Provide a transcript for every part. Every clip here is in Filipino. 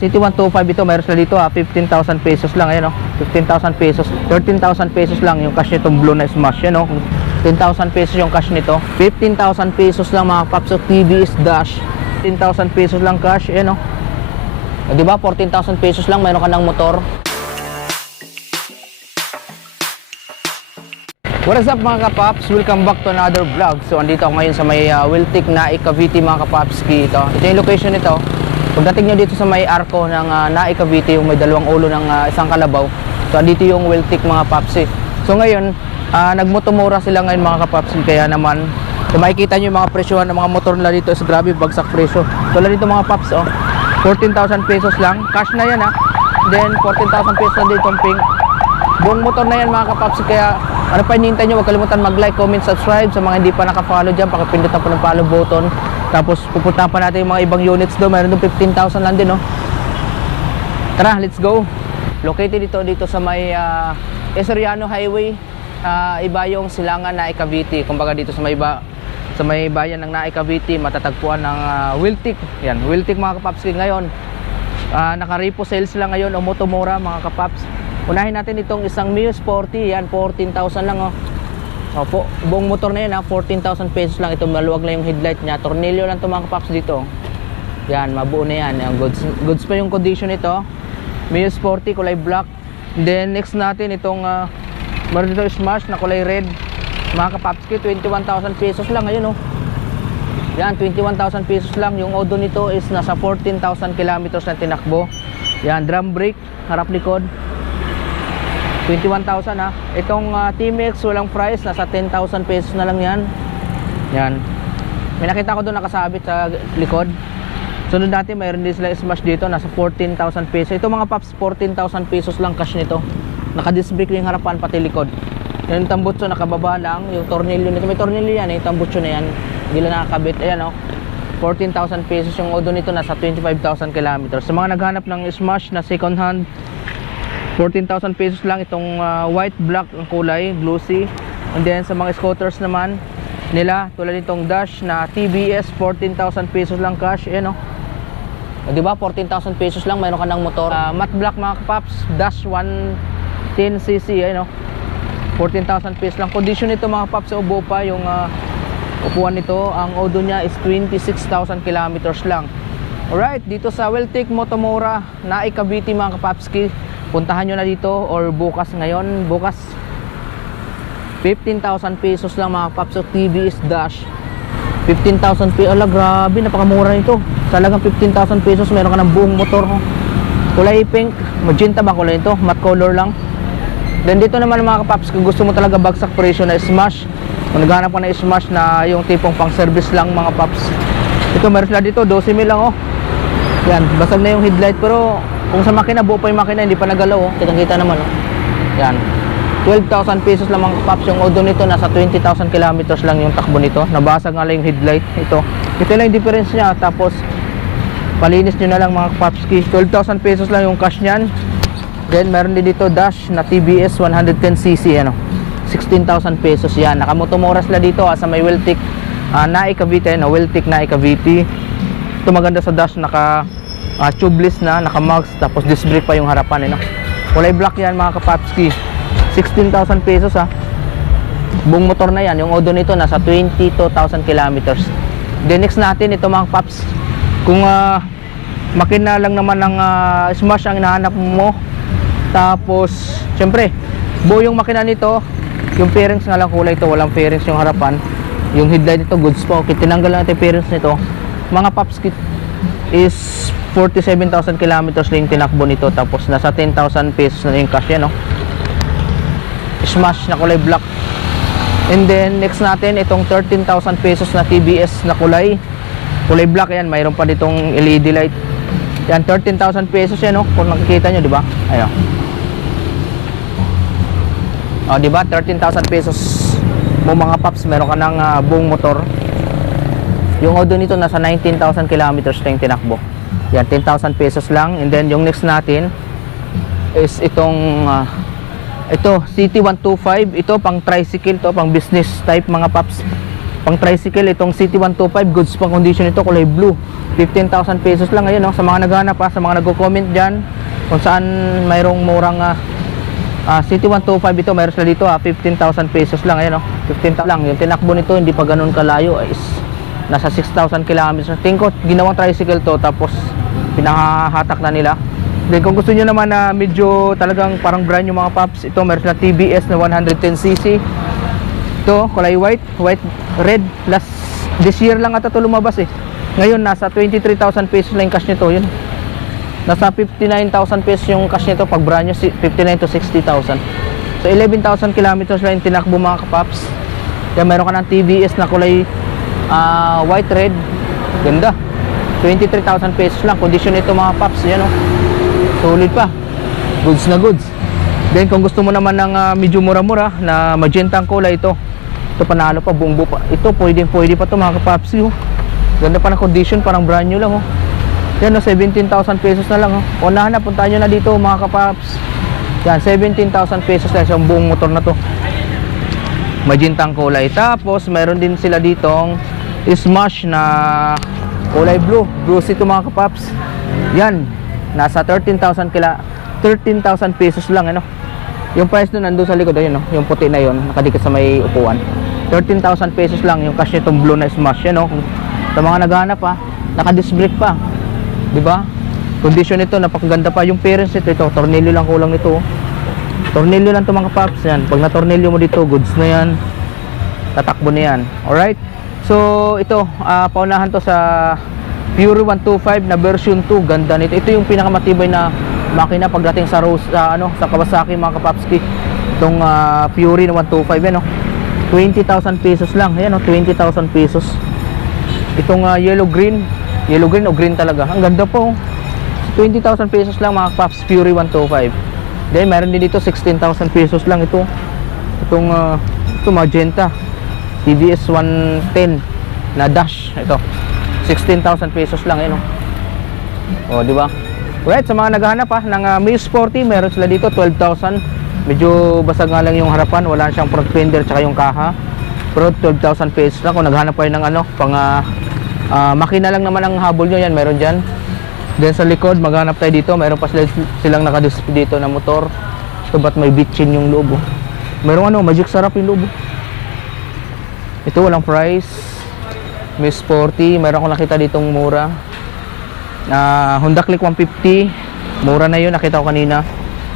City 125 ito, mayroon sila dito 15,000 pesos lang. Ayan 15,000 pesos. 13,000 pesos lang yung cash nitong blue na Smash. Yan 10,000 pesos yung cash nito. 15,000 pesos lang mga kapaps. So TVS Dash. 10,000 pesos lang cash. Ayan diba 14,000 pesos lang mayroon ka ng motor. What is up mga kapaps? Welcome back to another vlog. So andito ako ngayon sa may Wiltic Naik Cavite mga kapaps. Ito yung location nito. Pagdating nyo dito sa may arko ng Naik Cavite, yung may dalawang ulo ng isang kalabaw. So andito yung Wiltic mga kapaps. So ngayon nagmotomura sila ngayon mga kapaps. Kaya naman so, makikita nyo yung mga presyohan ng mga motor nila dito is grabe bagsak presyo. So dito mga paps 14,000 pesos lang. Cash na yan Then 14,000 pesos na dito yung pink. Buong motor na yan mga kapaps. Kaya ano pa hinihintay nyo, huwag kalimutan mag-like, comment, subscribe. Sa mga hindi pa naka-follow dyan, pakipindutan po ng follow button. Tapos pupuntahan pa natin yung mga ibang units doon. Mayroon doon 15,000 lang din Tara, let's go. Located dito sa may Esoriano Highway. Iba yung silangan Naik Cavite. Kumbaga dito sa may bayan ng Naik Cavite, matatagpuan ng Wiltic. Yan, Wiltic mga kapaps. Ngayon naka-repo sales lang ngayon o motomura mga kapaps. Unahin natin itong isang Mio Sporty. Yan, 14,000 lang Opo, buong motor na yan 14,000 pesos lang. Ito maluwag na yung headlight niya. Tornilyo lang ito mga kapaps dito. Yan, mabuo na yan. Goods pa yung condition nito. Mio Sporty, kulay black. Then next natin itong meron dito Smash na kulay red. Mga kapaps, 21,000 pesos lang ngayon Yan, 21,000 pesos lang. Yung odo nito is nasa 14,000 kilometers na tinakbo. Yan, drum brake, harap likod. 21,000 Itong T-Max walang price, nasa 10,000 pesos na lang yan. Yan. May nakita ko doon nakasabit sa likod. Sunod natin, mayroon din sila Smash dito, nasa 14,000 pesos. Ito mga paps, 14,000 pesos lang cash nito. Naka-disc brake yung harapan pati likod. Yung tambutso nakababa lang, yung tornilyo nito, may tornilyo yan yung tambutso na yan. Hindi lang nakakabit. Ayan 14,000 pesos yung odo nito, nasa 25,000 kilometers. Sa mga naghanap ng Smash na second hand, 14,000 pesos lang itong white black ang kulay, glossy. And then sa mga scooters naman nila, tulad nitong Dash na TBS, 14,000 pesos lang cash. Ayan diba 14,000 pesos lang mayroon ka ng motor. Matte black mga kapaps, Dash 110cc. Ayan 14,000 pesos lang. Condition nito mga kapaps, ubo pa yung upuan nito. Ang odo niya is 26,000 kilometers lang. Alright, dito sa Wiltic Motomura Naik Cavite mga kapapski, puntahan nyo na dito or bukas ngayon. Bukas 15,000 pesos lang mga kapaps. TVS Dash 15,000 pesos. Ala, grabe, napakamura nito. Talagang 15,000 pesos meron ka ng buong motor kulay pink, magenta ba kulay nito? Matte color lang. Then dito naman mga kapaps, kung gusto mo talaga bagsak presyo na Smash, kung naghanap ka na Smash na yung tipong pang service lang mga paps, ito meron sila dito 12,000 lang Yan, basag na yung headlight. Pero kung sa makina, buo pa yung makina, hindi pa nagalaw kitang-kita naman Yan, 12,000 pesos lang mga paps. Yung odo nito nasa 20,000 kilometers lang yung takbo nito. Nabasag nga lang yung headlight. Ito lang yung difference niya. Tapos palinis nyo na lang mga paps. 12,000 pesos lang yung cash nyan. Then meron din dito Dash na TBS 110cc 16,000 pesos yan. Nakamotomura sila dito sa may Wiltic Naik Cavite. Wiltic Naik Cavite. Ito maganda sa Dash, naka tubeless na, naka mags, tapos disc brake pa yung harapan kulay black yan mga kapapski. 16,000 pesos buong motor na yan. Yung odo nito nasa 22,000 kilometers. Then next natin ito mga paps, kung makina lang naman ng Smash ang hinahanap mo, tapos syempre buo yung makina nito, yung fairings nga lang kulay ito, walang fairings yung harapan. Yung headlight nito goods pa. Okay, tinanggal natin yung fairings nito mga paps. Kit is 47,000 kilometers lang yung tinakbo nito. Tapos nasa 10,000 pesos na yung cash yan Smash na kulay black. And then next natin itong 13,000 pesos na TBS na kulay black. Yan, mayroon pa ditong LED light. Yan, 13,000 pesos yan kung nakikita nyo, diba? Ayan diba, 13,000 pesos mo mga paps, meron ka ng buong motor. Yung odo nito nasa 19,000 kilometers na yung tinakbo. Yan, 10,000 pesos lang. And then yung next natin is itong ito, City 125. Ito pang tricycle to, pang business type mga paps. pang tricycle, itong City 125, goods pang condition ito, kulay blue. 15,000 pesos lang ngayon, no? Sa mga naghahanap pa, sa mga nagko-comment dyan kung saan mayroong murang City 125 ito, mayroon sila dito 15,000 pesos lang, ayan, no? 15,000 lang. Yung tinakbo nito hindi pa ganun kalayo, is nasa 6,000 kilometers. Tingin ko ginawang tricycle to, tapos pinahahatak na nila. Then kung gusto nyo naman na medyo talagang parang brand yung mga paps, ito meron sila TBS na 110cc. Ito kulay white red, last this year lang ata ito lumabas eh. Ngayon nasa 23,000 pesos lang yung cash nito, yun. Nasa 59,000 pesos yung cash nito pag brand nyo, 59 to 60,000. So 11,000 kilometers lang yung tinakbo mga kapaps. Kaya meron ka ng TBS na kulay white red, ganda. 23,000 pesos lang, condition nito mga paps, yan oh. Solid pa, goods na goods. Then kung gusto mo naman ng medyo mura-mura na magentang kulay, ito panalo pa, buong buo pa. Ito pwede pa ito mga kapaps, oh. Ganda pa ng condition, parang brand new lang oh. Yan oh, 17,000 pesos na lang oh. Unahan na, puntahan nyo na dito mga kapaps. Yan, 17,000 pesos lang sa buong motor na to, magentang kulay. Tapos mayroon din sila ditong Smash na kulay blue ito mga kapaps. Yan, nasa 13,000 pesos lang, ano. Yung price doon nandun sa likod, ayun, no? Yung puti na yon, nakadikit sa may upuan. 13,000 pesos lang yung cash nitong blue na Smash, yan, no? Sa mga naghahanap pa, naka-disc brake pa, di ba? Condition nito napakaganda pa. Yung parents nito, ito tornilyo lang kulang nito, oh. Tornilyo lang to mga paps, yan. Pag na-tornilyo mo dito, goods na yan, tatakbo na yan. Alright, so ito paunahan to sa Fury 125 na version 2. Ganda nito, ito yung pinakamatibay na makina pagdating sa sa Kawasaki mga kapapski. Itong Fury na 125, yan, oh. 20,000 pesos lang, yan, oh. 20,000 pesos. Itong yellow green o green talaga, ang ganda po, 20,000 pesos lang mga paps, Fury 125. Then meron din dito 16,000 pesos lang ito. Ito magenta TBS 110 na dash, ito 16,000 pesos lang, yun, oh, di ba? Right, sa mga naghahanap ng Mio Sporty, meron sila dito 12,000. Medyo basag nga lang yung harapan, wala siyang front fender tsaka yung kaha, pero 12,000 pesos lang. Kung naghahanap kayo ng pang makina lang naman ang habol nyo, yan meron dyan. Then sa likod, maghanap tayo dito, meron pa silang nakadisplay dito na motor. Ito ba't may bitchin yung loob, oh. Merong magic sarap yung loob, oh. Ito walang price, Mio Sporty. Meron akong nakita ditong mura, Honda Click 150, mura na yun, nakita ko kanina.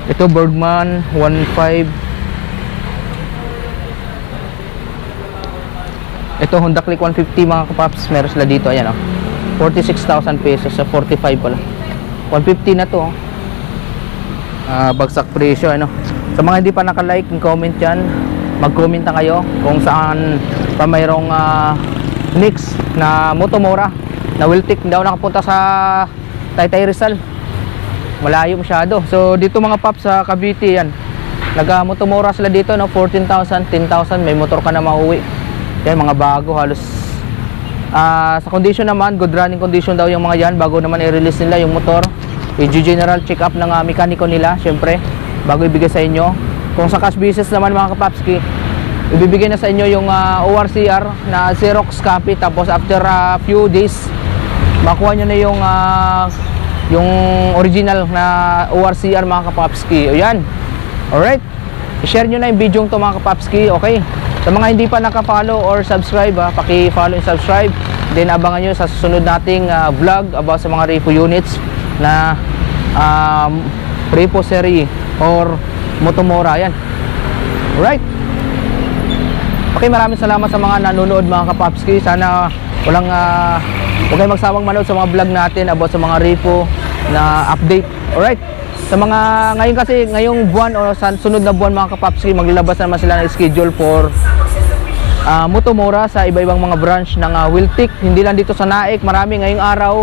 Ito Birdman 1.5. Ito Honda Click 150 mga kapaps, meron sila dito, ayan, oh. 46,000 pesos sa 45 pala. 150 na to, oh. Bagsak presyo, ano. Sa mga hindi pa naka-like and comment dyan, mag-comment na kayo kung saan pa mayroong mix na Motomura na Wiltic. Hindi ako nakapunta sa Taytay Rizal, malayo masyado. So dito mga paps sa Cavite, yan, nag-Motomura sila dito, no? 14,000, 10,000, may motor ka na mauwi. Yan, mga bago halos. Sa condition naman, good running condition daw yung mga yan, bago naman i-release nila yung motor. I-general check up ng mekaniko nila, syempre, bago ibigay sa inyo. Kung sa cash business naman mga kapapski, ibibigay na sa inyo yung ORCR na Xerox copy, tapos after a few days makuha nyo na yung original na ORCR mga kapapski. O yan, alright, i-share nyo na yung video to mga kapapski, okay? Sa mga hindi pa naka-follow or subscribe, paki-follow and subscribe. Then abangan nyo sa susunod nating vlog about sa mga repo units na repo series or Motomura, yan. Alright, okay, maraming salamat sa mga nanonood mga kapapski. Sana huwag kayong magsawang manood sa mga vlog natin about sa mga repo na update. Alright, sa mga ngayon, kasi ngayong buwan o sa sunod na buwan mga kapapski, maglalabas naman sila ng schedule for Motomura sa iba-ibang mga branch ng Wiltic. Hindi lang dito sa Naik, marami ngayong araw,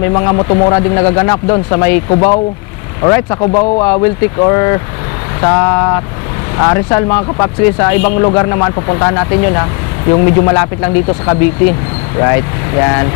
may mga Motomura ding nagaganap doon sa may Cubao. Alright, sa Cubao, Wiltic, or sa Rizal mga kapapski. Sa ibang lugar naman pupuntahan natin yun, yung medyo malapit lang dito sa Cavite. Right, yan.